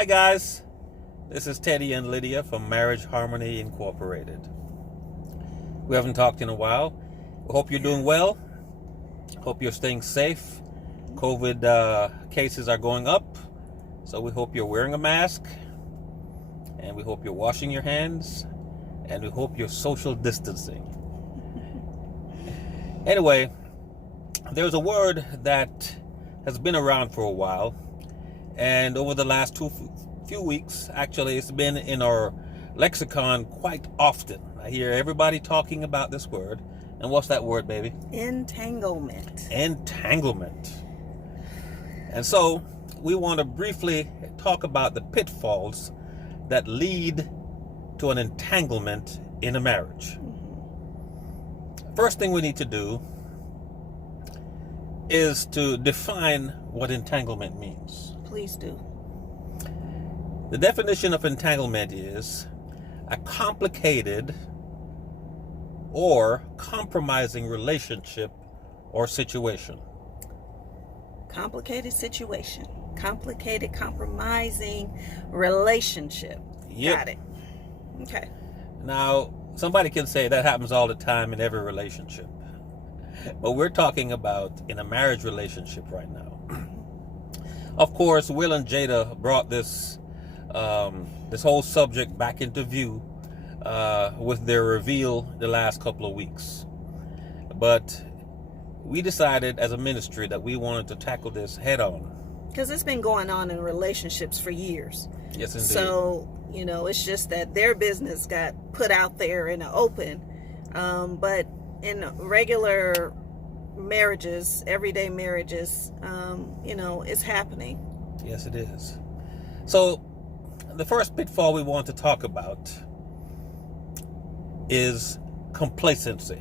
Hi guys, this is Teddy and Lydia from Marriage Harmony Incorporated. We haven't talked in a while. We hope you're doing well. Hope you're staying safe. COVID cases are going up, so we hope you're wearing a mask, and we hope you're washing your hands, and we hope you're social distancing. Anyway, there's a word that has been around for a while, and over the last few weeks, actually, it's been in our lexicon quite often. I hear everybody talking about this word. And what's that word, baby? Entanglement. Entanglement. And so we want to briefly talk about the pitfalls that lead to an entanglement in a marriage. First thing we need to do is to define what entanglement means. Please do. The definition of entanglement is a complicated or compromising relationship or situation. Complicated situation. Complicated, compromising relationship. Yep. Got it. Okay. Now, somebody can say that happens all the time in every relationship. But we're talking about in a marriage relationship right now. Of course, Will and Jada brought this whole subject back into view with their reveal the last couple of weeks. But we decided as a ministry that we wanted to tackle this head on. Because it's been going on in relationships for years. Yes, indeed. So, it's just that their business got put out there in the open. But in regular marriages, everyday marriages, it's happening. Yes, it is. So, the first pitfall we want to talk about is complacency.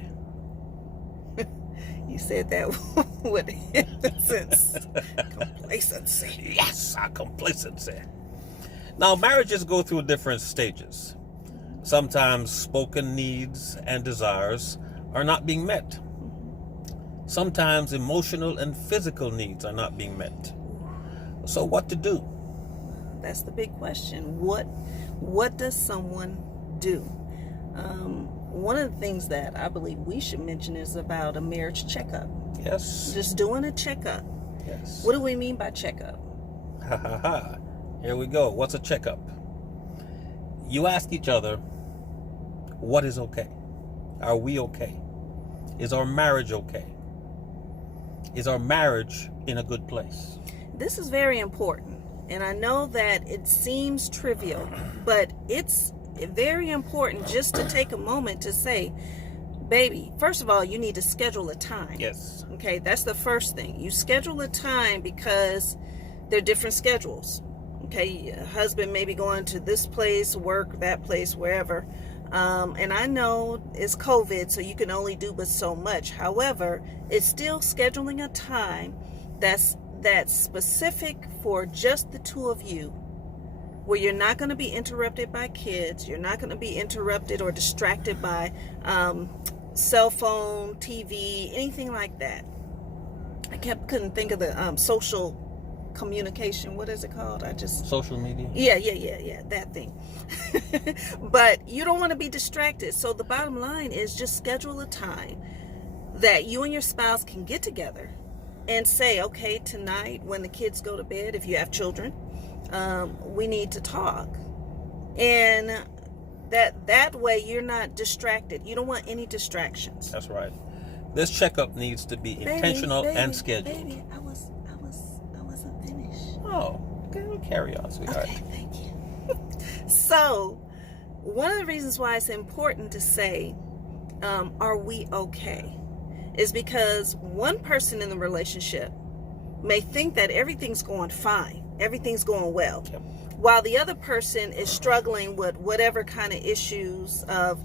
You said that with emphasis. Complacency. Yes, our complacency. Now, marriages go through different stages. Sometimes spoken needs and desires are not being met. Sometimes emotional and physical needs are not being met. So what to do? That's the big question. What does someone do? One of the things that I believe we should mention is about a marriage checkup. Yes. Just doing a checkup. Yes. What do we mean by checkup? Ha ha ha. Here we go. What's a checkup? You ask each other, what is okay? Are we okay? Is our marriage okay? Is our marriage in a good place? This is very important. And I know that it seems trivial, but it's very important just to take a moment to say, baby, first of all, you need to schedule a time. Yes. Okay, that's the first thing. You schedule a time because they're different schedules. Okay, a husband may be going to this place, work, that place, wherever. And I know it's COVID, so you can only do but so much. However, it's still scheduling a time that's specific for just the two of you, where you're not going to be interrupted by kids, you're not going to be interrupted or distracted by cell phone, TV, anything like that. I couldn't think of the social communication. What is it called? Social media. Yeah, that thing. But you don't want to be distracted. So the bottom line is just schedule a time that you and your spouse can get together and say, okay, tonight when the kids go to bed, if you have children, we need to talk. And that way you're not distracted. You don't want any distractions. That's right. This checkup needs to be intentional and scheduled. Baby, I wasn't finished. Oh, okay, we'll carry on, sweetheart. Okay, thank you. So, one of the reasons why it's important to say, are we okay? Is because one person in the relationship may think that everything's going fine, everything's going well, Yep. while the other person is struggling with whatever kind of issues and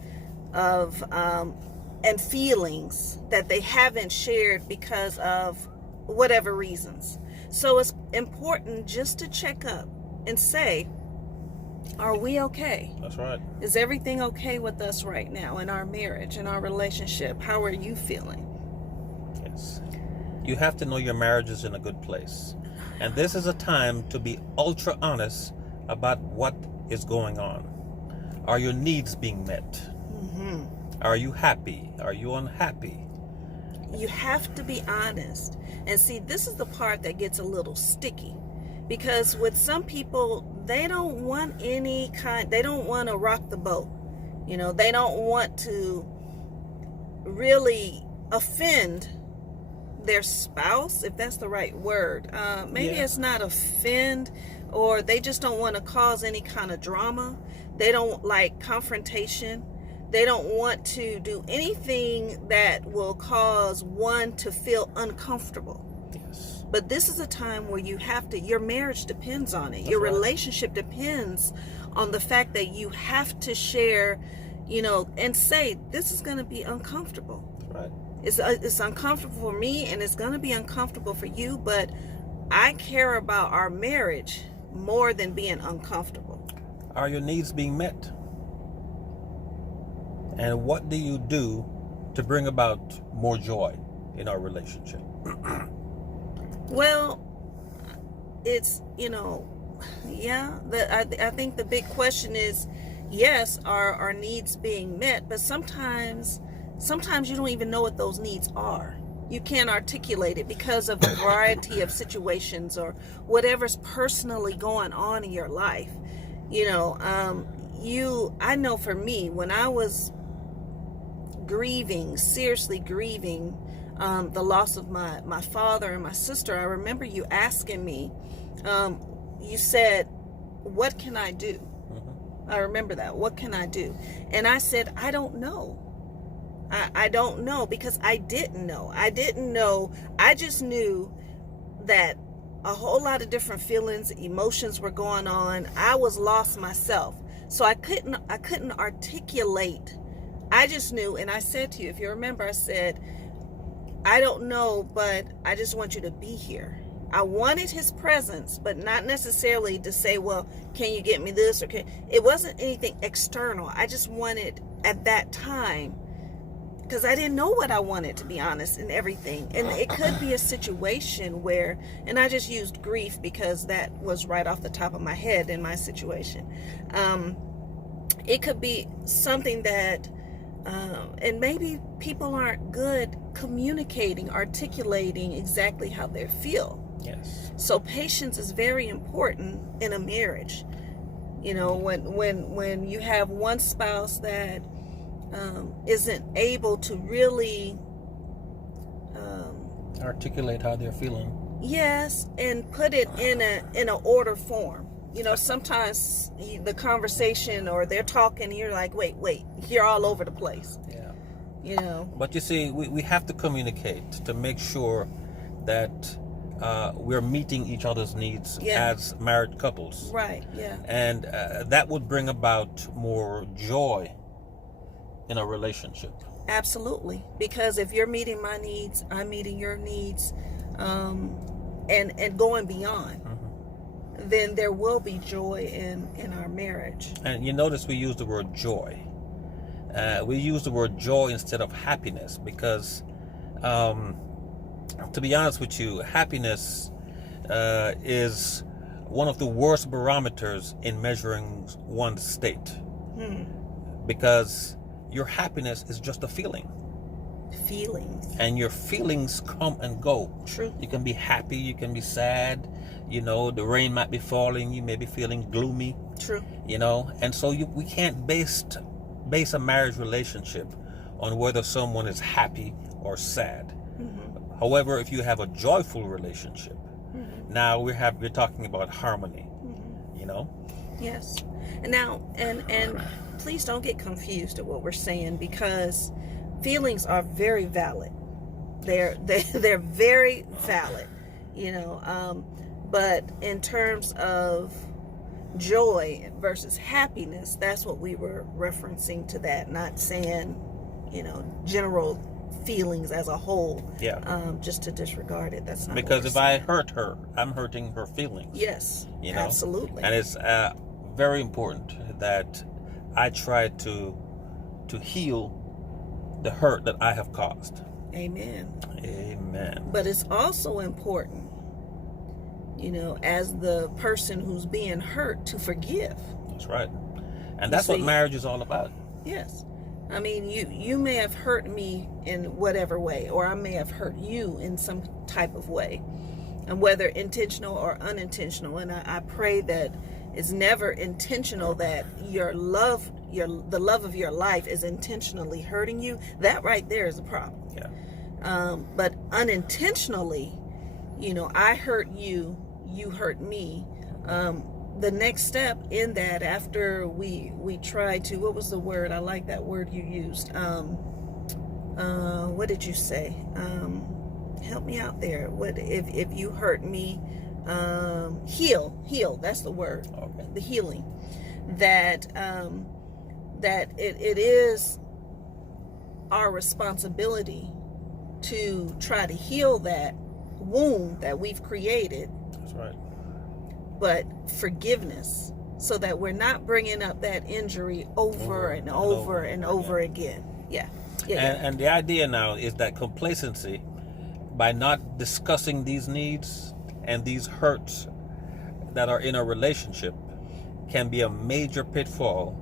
feelings that they haven't shared because of whatever reasons. So it's important just to check up and say, are we okay? That's right. Is everything okay with us right now in our marriage, in our relationship? How are you feeling? Yes. You have to know your marriage is in a good place. And this is a time to be ultra honest about what is going on. Are your needs being met? Mm-hmm. Are you happy? Are you unhappy? You have to be honest. And see, this is the part that gets a little sticky. Because with some people, they don't want they don't want to rock the boat. You know, they don't want to really offend their spouse, if that's the right word. Maybe it's not offend, or they just don't want to cause any kind of drama. They don't like confrontation. They don't want to do anything that will cause one to feel uncomfortable. Yes. But this is a time where you have to, your marriage depends on it. That's your right. Relationship depends on the fact that you have to share, you know, and say, this is going to be uncomfortable. Right. It's uncomfortable for me, and it's going to be uncomfortable for you, but I care about our marriage more than being uncomfortable. Are your needs being met? And what do you do to bring about more joy in our relationship? Well, it's, you know, I think the big question is, yes, are our needs being met? But sometimes you don't even know what those needs are. You can't articulate it because of a variety of situations or whatever's personally going on in your life. You know, I know for me, when I was seriously grieving the loss of my father and my sister, I remember you asking me, you said, what can I do? Mm-hmm. I remember that. What can I do? And I said, I don't know. I don't know, because I didn't know. I just knew that a whole lot of different feelings, emotions were going on. I was lost myself. So I couldn't articulate. I just knew, and I said to you, if you remember, I said, I don't know, but I just want you to be here. I wanted his presence, but not necessarily to say, well, can you get me this? Or it wasn't anything external. I just wanted, at that time, because I didn't know what I wanted, to be honest, and everything. And it could be a situation where, and I just used grief because that was right off the top of my head in my situation. It could be something that, and maybe people aren't good communicating, articulating exactly how they feel. Yes. So patience is very important in a marriage. You know, when you have one spouse that isn't able to really articulate how they're feeling. Yes, and put it in a order form. You know, sometimes the conversation, or they're talking, and you're like, wait, you're all over the place. Yeah. You know. But you see, we have to communicate to make sure that we're meeting each other's needs as married couples. Right, yeah. And that would bring about more joy in a relationship. Absolutely. Because if you're meeting my needs, I'm meeting your needs, and going beyond. Mm-hmm. Then there will be joy in our marriage. And you notice we use the word joy. We use the word joy instead of happiness because, to be honest with you, happiness is one of the worst barometers in measuring one's state. Because your happiness is just a feeling. Feelings. And your feelings come and go. True. You can be happy, you can be sad. You know, the rain might be falling, you may be feeling gloomy. True. You know, and so we can't base a marriage relationship on whether someone is happy or sad. Mm-hmm. However, if you have a joyful relationship, now we're talking about harmony. Mm-hmm. You know? Yes. And now, and please don't get confused at what we're saying, because feelings are very valid. They're very valid, you know. But in terms of joy versus happiness, that's what we were referencing to that, not saying, you know, general feelings as a whole. Yeah. Just to disregard it. That's not because what if I hurt her, I'm hurting her feelings. Yes. You know? Absolutely. And it's very important that I try to heal the hurt that I have caused. Amen. Amen. But it's also important, as the person who's being hurt, to forgive. That's right. And that's what marriage is all about. Yes. I mean, you may have hurt me in whatever way, or I may have hurt you in some type of way, and whether intentional or unintentional. And I pray that it's never intentional, that the love of your life is intentionally hurting you. That right there is a problem. Yeah. But unintentionally, I hurt you, you hurt me. The next step in that, after we try to, what was the word? I like that word you used. What did you say? Help me out there. What if you hurt me? Heal. That's the word. Okay. The healing. That it is our responsibility to try to heal that wound that we've created. That's right. But forgiveness, so that we're not bringing up that injury over and over again. Yeah. And the idea now is that complacency, by not discussing these needs and these hurts that are in a relationship, can be a major pitfall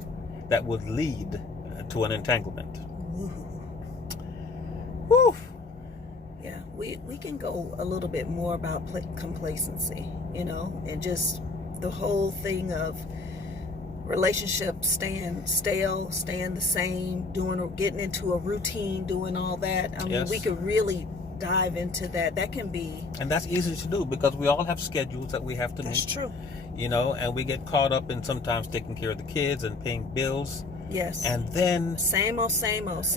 that would lead to an entanglement. Woo. Yeah, we can go a little bit more about complacency, and just the whole thing of relationships staying stale, staying the same, getting into a routine, doing all that. I mean, we could really dive into that. That can be... And that's easy to do, because we all have schedules that we have to meet. That's true. And we get caught up in sometimes taking care of the kids and paying bills. Yes. And then... Same old sex,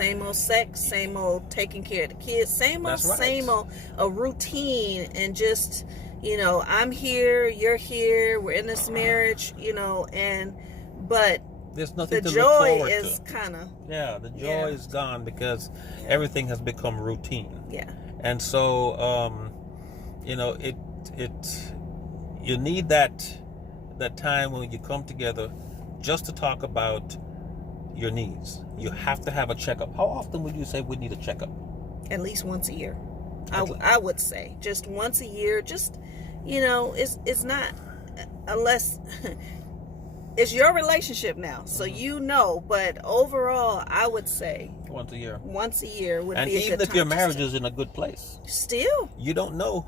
same old taking care of the kids, same old, a routine, and just, I'm here, you're here, we're in this marriage, but there's nothing the to look joy forward is to. kind of... Yeah, the joy is gone, because everything has become routine. Yeah. And so, you need that time when you come together just to talk about your needs. You have to have a checkup. How often would you say we need a checkup? At least once a year. I would say just once a year. Just, it's not, unless it's your relationship now, so but overall, I would say once a year would be a good time. And even if your marriage is in a good place, still, you don't know,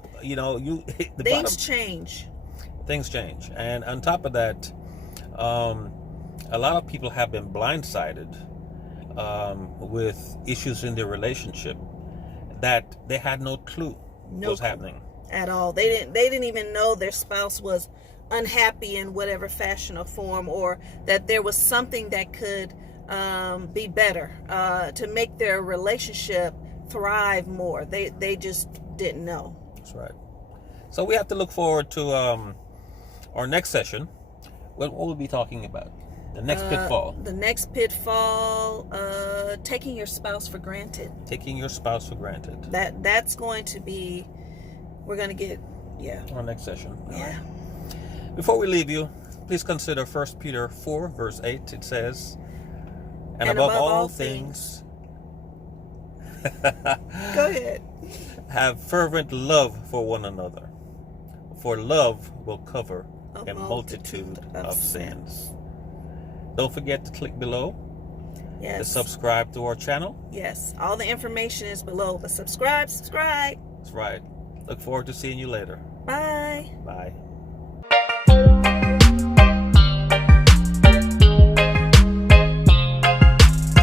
Things change. And on top of that, a lot of people have been blindsided with issues in their relationship that they had no clue was happening at all. They didn't even know their spouse was unhappy in whatever fashion or form, or that there was something that could be better to make their relationship thrive more. They just didn't know. That's right. So we have to look forward to our next session. What will we be talking about? The next pitfall. The next pitfall, taking your spouse for granted. Taking your spouse for granted. That's going to be, we're going to get, our next session. Yeah. Before we leave you, please consider 1 Peter 4, verse 8. It says, and above all things, go ahead, have fervent love for one another, for love will cover a multitude of sins. Don't forget to click below to subscribe to our channel. Yes, all the information is below, but subscribe. That's right. Look forward to seeing you later. Bye. Bye.